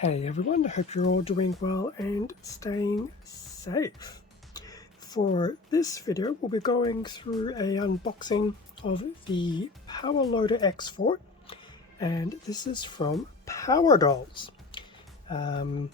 Hey everyone, I hope you're all doing well and staying safe. For this video, we'll be going through a unboxing of the Power Loader X-4, and this is from DoLLS. And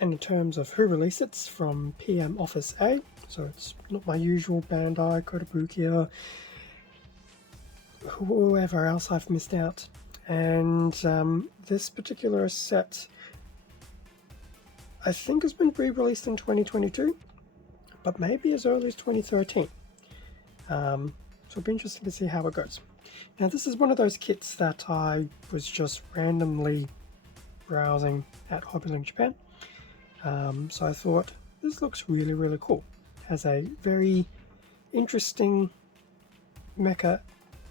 in terms of who released it, it's from PM Office A, so it's not my usual Bandai, Kotobukiya, whoever else I've missed out. And this particular set I think has been re-released in 2022, but maybe as early as 2013. So it'll be interesting to see how it goes. Now this is one of those kits that I was just randomly browsing at Hobbylink Japan. So I thought, this looks really cool. It has a very interesting mecha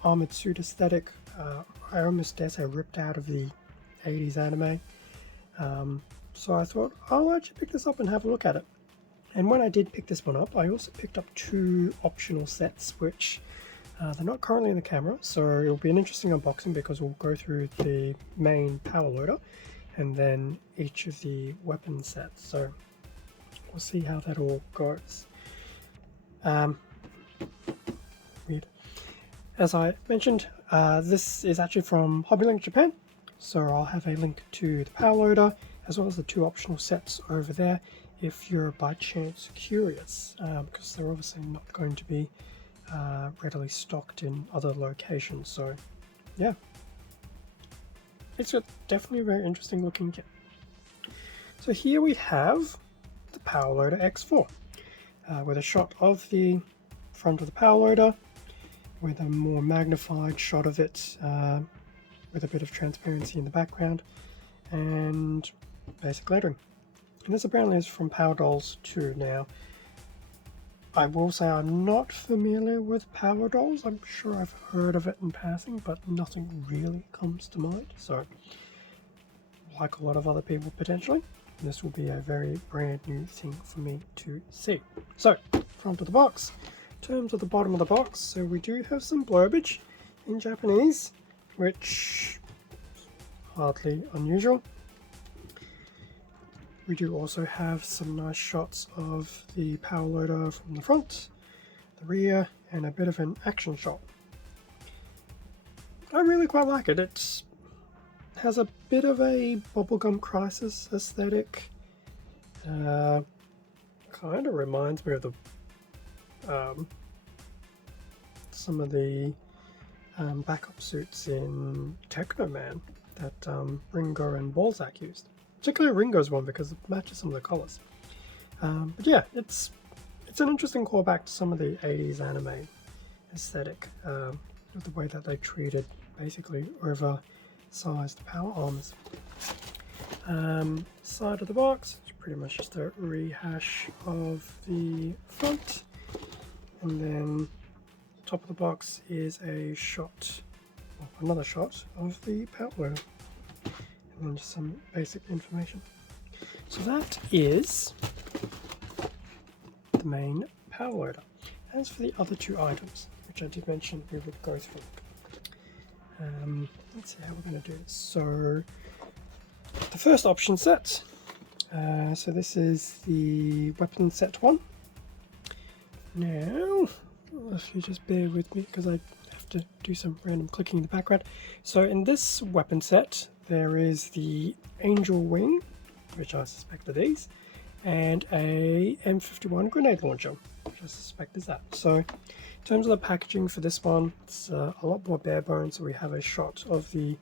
armored suit aesthetic. I almost dare say ripped out of the 80s anime. So I thought I'll actually pick this up and have a look at it. And when I did pick this one up, I also picked up two optional sets, which they're not currently in the camera, so it'll be an interesting unboxing because we'll go through the main power loader and then each of the weapon sets. So we'll see how that all goes. Weird. As I mentioned, this is actually from Hobbylink Japan, so I'll have a link to the power loader as well as the two optional sets over there if you're by chance curious, because they're obviously not going to be readily stocked in other locations. So yeah, it's definitely a very interesting looking kit. So here we have the power loader X4 with a shot of the front of the power loader with a more magnified shot of it with a bit of transparency in the background and basic lettering. And this apparently is from DoLLS too. Now, I will say I'm not familiar with DoLLS. I'm sure I've heard of it in passing, but nothing really comes to mind. So, like a lot of other people potentially, this will be a very brand new thing for me to see. So, front of the box. In terms of the bottom of the box, so we do have some blurbage in Japanese, which is hardly unusual. We do also have some nice shots of the power loader from the front, the rear, and a bit of an action shot. I really quite like it. It has a bit of a Bubblegum Crisis aesthetic. Kind of reminds me of the some of the backup suits in Technoman that Ringo and Balzac used. Particularly Ringo's one because it matches some of the colours. But yeah, it's an interesting callback to some of the 80s anime aesthetic, with the way that they treated basically oversized power armors. Side of the box, it's pretty much just a rehash of the front, and then top of the box is a shot, well, another shot of the power loader. And just some basic information. So that is the main power loader. As for the other two items, which I did mention we would go through, let's see how we're going to do this. So the first option set, so this is the weapon set 1. Now, if you just bear with me because I have to do some random clicking in the background. So in this weapon set, there is the Angel Wing, which I suspect are these, and a M51 grenade launcher, which I suspect is that. So in terms of the packaging for this one, it's a lot more bare bones. So we have a shot of the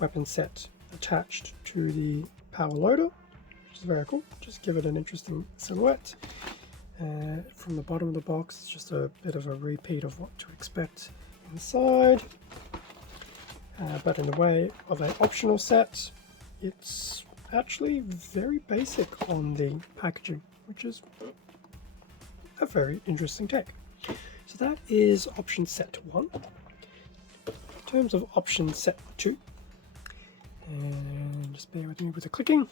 weapon set attached to the power loader, which is very cool. Just give it an interesting silhouette. From the bottom of the box, it's just a bit of a repeat of what to expect inside. But in the way of an optional set, it's actually very basic on the packaging, which is a very interesting take. So that is option set 1. In terms of option set 2, and just bear with me with the clicking.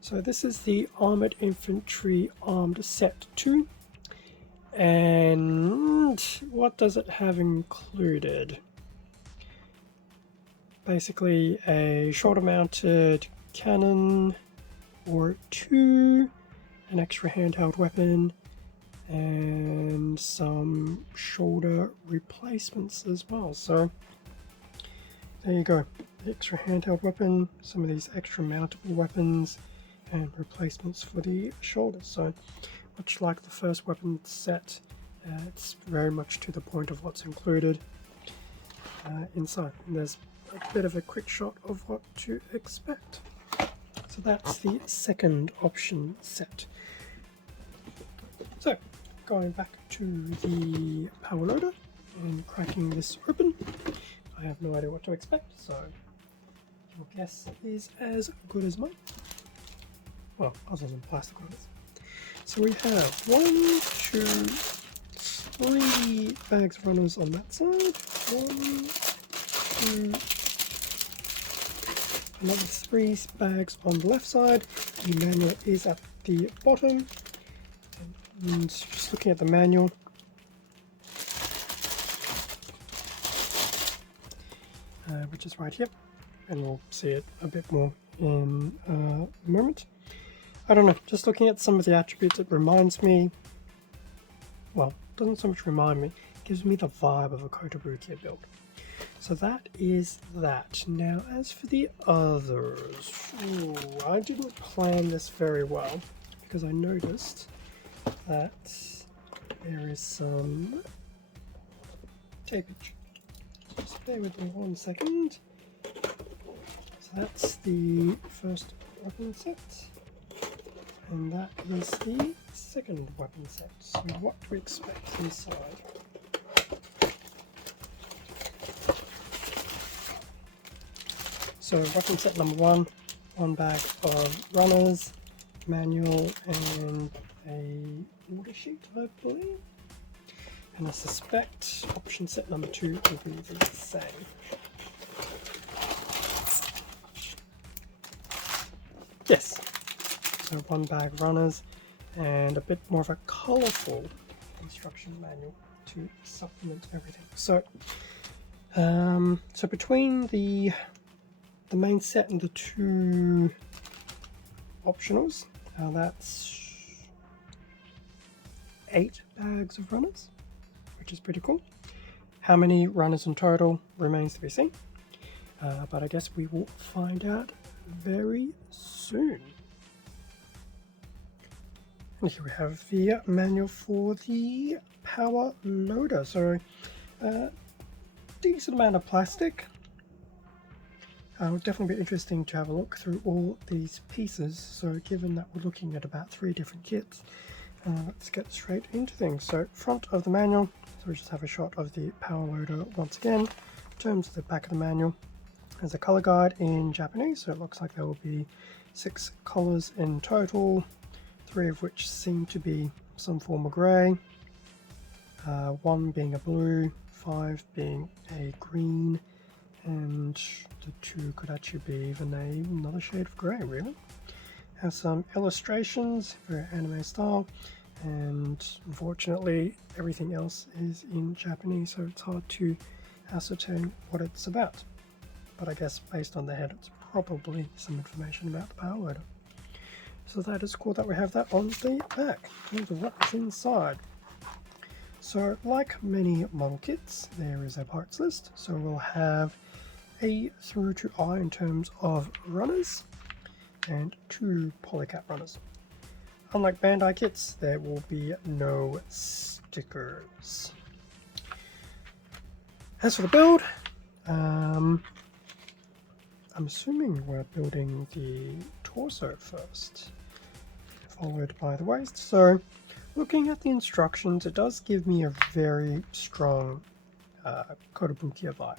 So this is the Armored Infantry Armed Set 2. And what does it have included? Basically a shoulder mounted cannon or 2, an extra handheld weapon, and some shoulder replacements as well. So there you go, the extra handheld weapon, some of these extra mountable weapons, and replacements for the shoulders. So much like the first weapon set, it's very much to the point of what's included inside. And there's a bit of a quick shot of what to expect. So that's the second option set. So going back to the power loader and cracking this open, I have no idea what to expect, so your guess is as good as mine. Well, other than plastic runners. So we have 1, 2, 3 bags of runners on that side, 1, 2, another 3 bags on the left side. The manual is at the bottom, and just looking at the manual, which is right here, and we'll see it a bit more in a moment. I don't know, just looking at some of the attributes, it reminds me, well, doesn't so much remind me, it gives me the vibe of a Kotobukiya build. So that is that. Now, as for the others, I didn't plan this very well, because I noticed that there is some tapage. Just bear with me 1 second. So that's the first weapon set, and that is the second weapon set. So what to expect inside. So weapon set number 1, 1 bag of runners, manual, and a order sheet, I believe. And I suspect option set number 2 will be the same. Yes. So 1 bag of runners and a bit more of a colourful instruction manual to supplement everything. So, so between the main set and the 2 optionals, that's 8 bags of runners, which is pretty cool. How many runners in total remains to be seen, but I guess we will find out very soon. And here we have the manual for the power loader. So decent amount of plastic. It would definitely be interesting to have a look through all these pieces. So given that we're looking at about 3 different kits, let's get straight into things. So front of the manual, so we just have a shot of the power loader once again. In terms of the back of the manual, there's a color guide in Japanese, so it looks like there will be 6 colors in total, 3 of which seem to be some form of gray, 1 being a blue, 5 being a green, and the 2 could actually be even another shade of gray, really. Have some illustrations, very anime style, and unfortunately everything else is in Japanese, so it's hard to ascertain what it's about. But I guess based on the head, it's probably some information about the power loader. So that is cool that we have that on the back. In terms of what's inside. So like many model kits, there is a parts list. So we'll have A through to I in terms of runners, and 2 polycap runners. Unlike Bandai kits, there will be no stickers. As for the build, I'm assuming we're building the torso first, followed by the waist. So looking at the instructions, it does give me a very strong Kotobukiya vibe.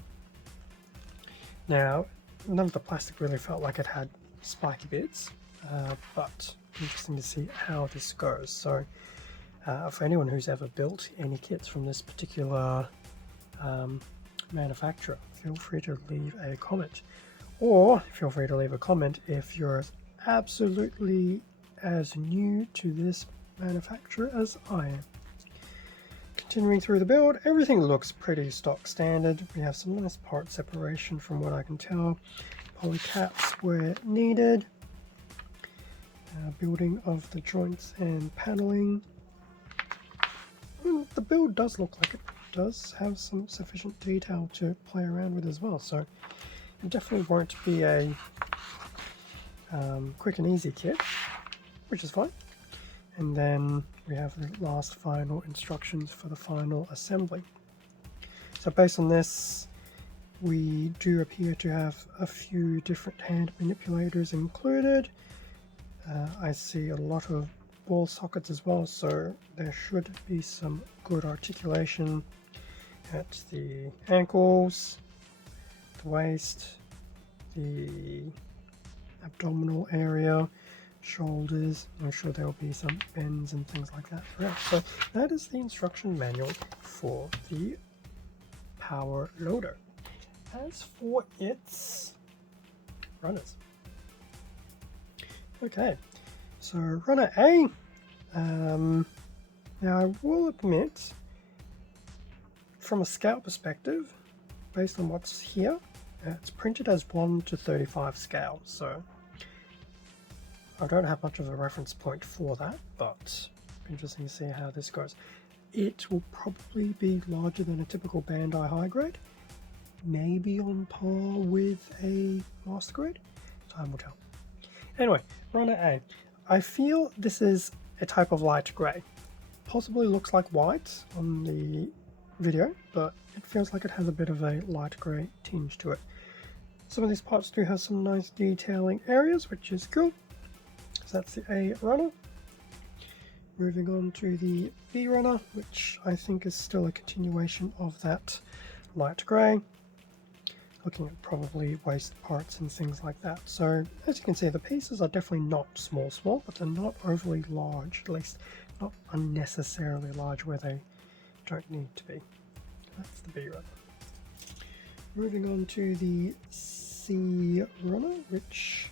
Now, none of the plastic really felt like it had spiky bits, but interesting to see how this goes. So for anyone who's ever built any kits from this particular manufacturer, feel free to leave a comment, or feel free to leave a comment if you're absolutely as new to this manufacturer as I am. Continuing through the build, everything looks pretty stock standard. We have some nice part separation from what I can tell. polycaps where needed, building of the joints and paneling. The build does look like it does have some sufficient detail to play around with as well, so it definitely won't be a quick and easy kit, which is fine. And then we have the last final instructions for the final assembly. So based on this, we do appear to have a few different hand manipulators included. I see a lot of ball sockets as well, so there should be some good articulation at the ankles, the waist, the abdominal area, shoulders. I'm sure there will be some bends and things like that throughout. So that is the instruction manual for the power loader. As for its runners, okay, so runner A, now I will admit, from a scale perspective, based on what's here, it's printed as 1:35 scale, so I don't have much of a reference point for that, but interesting to see how this goes. It will probably be larger than a typical Bandai high grade, maybe on par with a master grade. Time will tell. Anyway, runner A. I feel this is a type of light grey. Possibly looks like white on the video, but it feels like it has a bit of a light grey tinge to it. Some of these parts do have some nice detailing areas, which is cool. So that's the A runner. Moving on to the B runner, which I think is still a continuation of that light grey. Looking at probably waist parts and things like that. So as you can see, the pieces are definitely not small, but they're not overly large, at least not unnecessarily large where they don't need to be. That's the B runner. Moving on to the C runner, which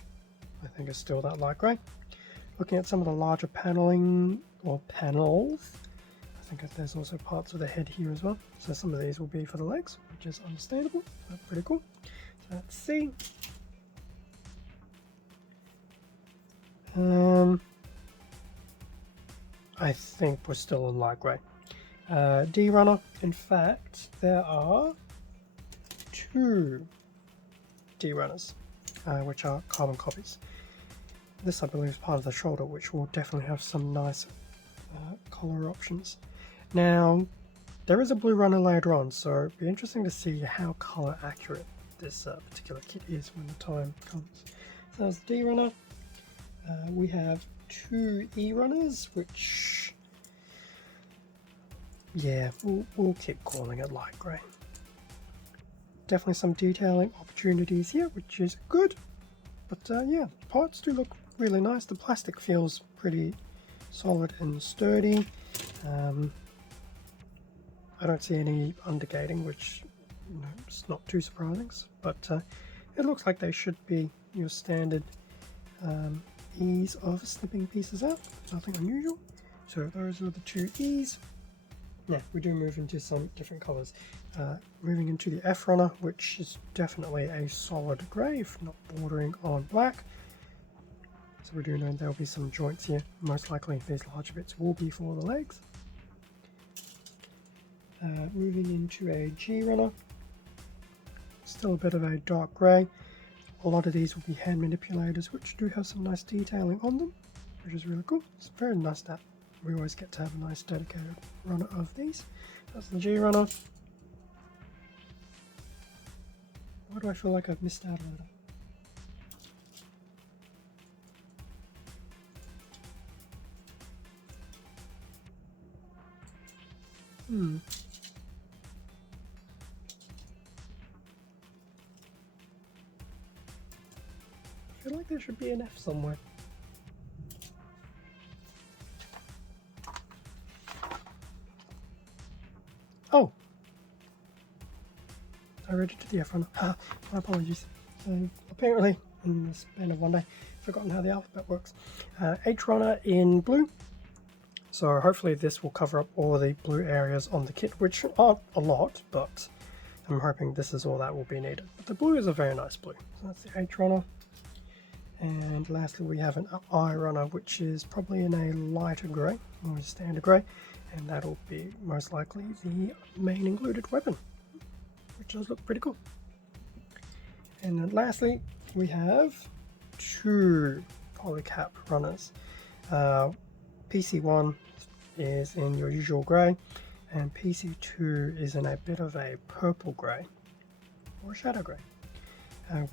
I think is still that light grey. Looking at some of the larger paneling or panels, I think there's also parts of the head here as well. So some of these will be for the legs, which is understandable. That's pretty cool. So that's C. I think we're still on light grey. D runner. In fact, there are 2 D runners, which are carbon copies. This, I believe, is part of the shoulder, which will definitely have some nice color options. Now, there is a blue runner later on, so it'll be interesting to see how color accurate this particular kit is when the time comes. So that's the D runner. We have 2 E runners, which, yeah, we'll keep calling it light grey. Definitely some detailing opportunities here, which is good. But yeah, parts do look really nice. The plastic feels pretty solid and sturdy. I don't see any undergating, which is not too surprising, but it looks like they should be your standard ease of snipping pieces out. Nothing unusual. So those are the 2 E's. Now we do move into some different colors. Moving into the F runner, which is definitely a solid grey, if not bordering on black. So we do know there'll be some joints here. Most likely these larger bits will be for the legs. Moving into a G runner, still a bit of a dark grey. A lot of these will be hand manipulators, which do have some nice detailing on them, which is really cool. It's very nice that we always get to have a nice dedicated runner of these. That's the G runner. Why do I feel like I've missed out on it? I feel like there should be an F somewhere. Oh! I read it to the F runner. My apologies. So apparently, in the span of one day, I've forgotten how the alphabet works. H runner in blue. So hopefully this will cover up all the blue areas on the kit, which aren't a lot, but I'm hoping this is all that will be needed. But the blue is a very nice blue. So that's the H runner. And lastly, we have an I runner, which is probably in a lighter grey, or a standard grey, and that'll be most likely the main included weapon, which does look pretty cool. And then lastly, we have two polycap runners. PC1 is in your usual grey, and PC2 is in a bit of a purple grey, or shadow grey,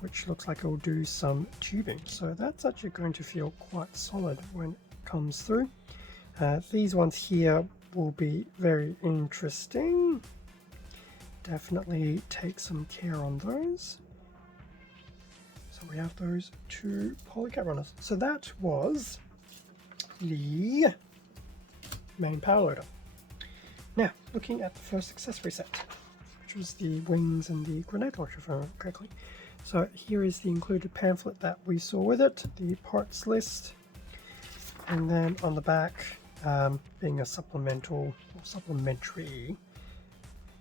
which looks like it will do some tubing. So that's actually going to feel quite solid when it comes through. These ones here will be very interesting. Definitely take some care on those. So we have those two polycap runners. So that was the main power loader. Now, looking at the first accessory set, which was the wings and the grenade launcher, if I remember correctly. So here is the included pamphlet that we saw with it, the parts list, and then on the back, being a supplementary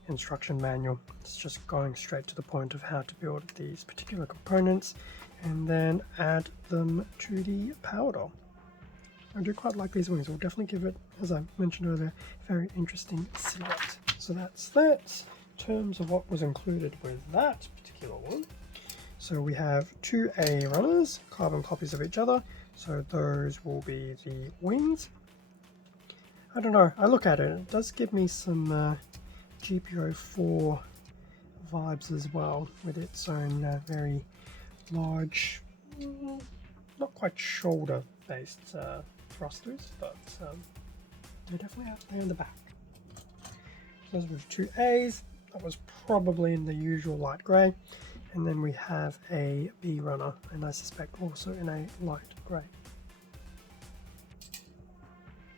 instruction manual. It's just going straight to the point of how to build these particular components and then add them to the power doll. I do quite like these wings. We'll definitely give it, as I mentioned earlier, very interesting silhouette. So that's that. In terms of what was included with that particular one, so we have two A runners, carbon copies of each other. So those will be the wings. I don't know, I look at it, it does give me some GPO4 vibes as well, with its own very large, not quite shoulder based thrusters, but they're definitely out there in the back. So those were two A's. That was probably in the usual light grey, and then we have a B runner, and I suspect also in a light grey.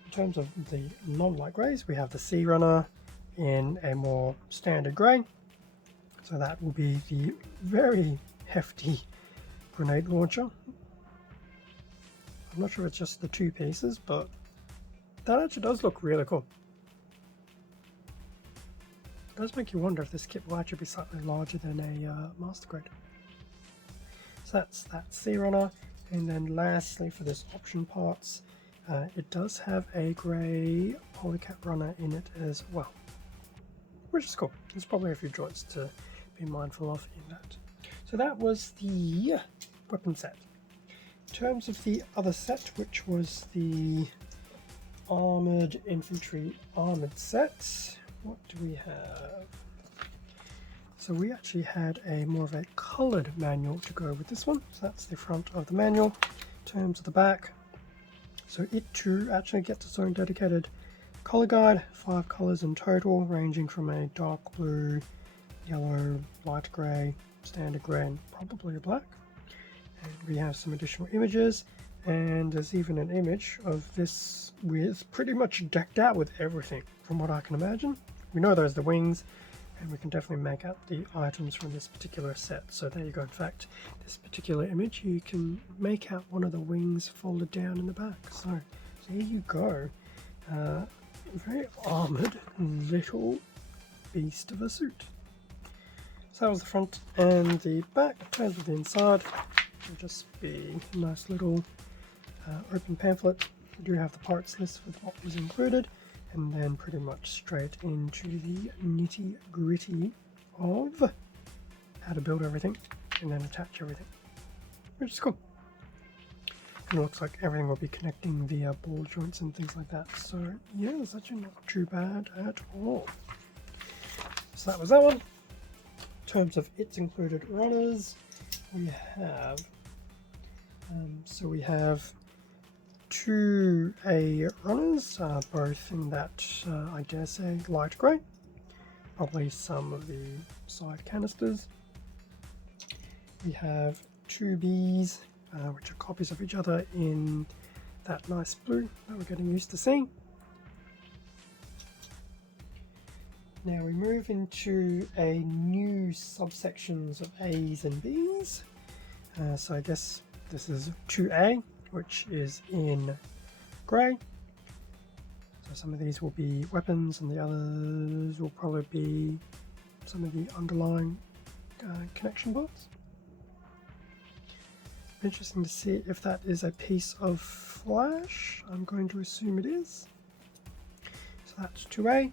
In terms of the non-light greys, we have the C runner in a more standard grey. So that will be the very hefty grenade launcher. I'm not sure if it's just the two pieces, but that actually does look really cool. It does make you wonder if this kit will actually be slightly larger than a master grade. So that's that C runner, and then lastly for this option parts, it does have a grey polycap runner in it as well, which is cool. There's probably a few joints to be mindful of in that. So that was the weapon set. In terms of the other set, which was the Armored Infantry Armed Set, what do we have? So we actually had a more of a coloured manual to go with this one. So that's the front of the manual. In terms of the back, so it too actually gets its own dedicated colour guide, 5 colours in total, ranging from a dark blue, yellow, light grey, standard grey, and probably a black. And we have some additional images, and there's even an image of this with pretty much decked out with everything from what I can imagine. We know there's the wings, and we can definitely make out the items from this particular set. So there you go. In fact, this particular image, you can make out one of the wings folded down in the back. So here you go. Very armoured little beast of a suit. So that was the front and the back. In terms of the inside, it'll just be a nice little open pamphlet. We do have the parts list with what was included, and then pretty much straight into the nitty gritty of how to build everything and then attach everything, which is cool. And it looks like everything will be connecting via ball joints and things like that. So yeah, it's actually not too bad at all. So that was that one. In terms of its included runners, we have we have two A runners, both in that I dare say light grey. Probably some of the side canisters. We have two Bs, which are copies of each other in that nice blue that we're getting used to seeing. Now we move into a new subsections of A's and B's. So I guess this is 2A, which is in grey. So some of these will be weapons and the others will probably be some of the underlying connection parts. Interesting to see if that is a piece of flash. I'm going to assume it is. So that's 2A.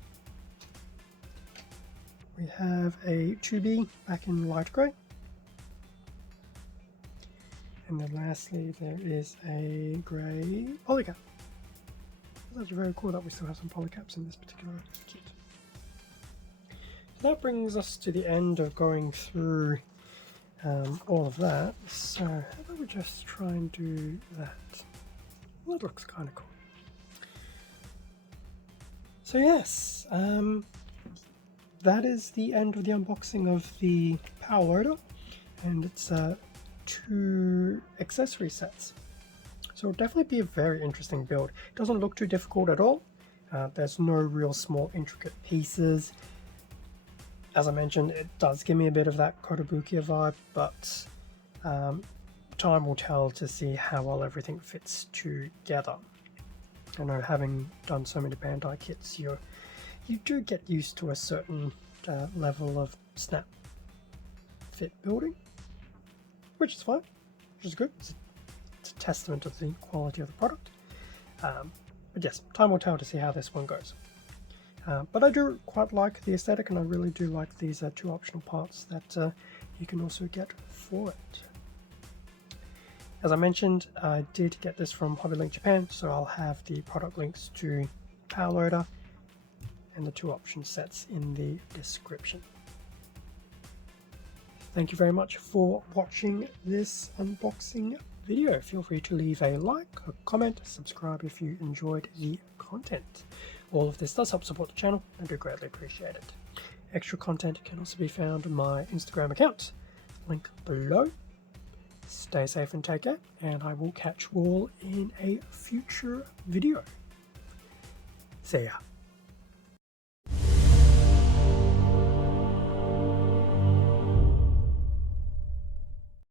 We have a 2B back in light grey. And then lastly there is a grey polycap. It's actually very cool that we still have some polycaps in this particular kit. So that brings us to the end of going through all of that. So how about we just try and do that? Well, that looks kind of cool. So yes, that is the end of the unboxing of the power loader and its 2 accessory sets. So it'll definitely be a very interesting build. It doesn't look too difficult at all. There's no real small intricate pieces. As I mentioned, it does give me a bit of that Kotobukiya vibe, but time will tell to see how well everything fits together. I know, having done so many Bandai kits, you do get used to a certain level of snap fit building, which is fine, which is good. It's a testament to the quality of the product. But yes, time will tell to see how this one goes. But I do quite like the aesthetic, and I really do like these 2 optional parts that you can also get for it. As I mentioned, I did get this from HobbyLink Japan, so I'll have the product links to power loader and the 2 option sets in the description. Thank you very much for watching this unboxing video. Feel free to leave a like, a comment, subscribe if you enjoyed the content. All of this does help support the channel, and I do greatly appreciate it. Extra content can also be found on my Instagram account, link below. Stay safe and take care, and I will catch you all in a future video. See ya.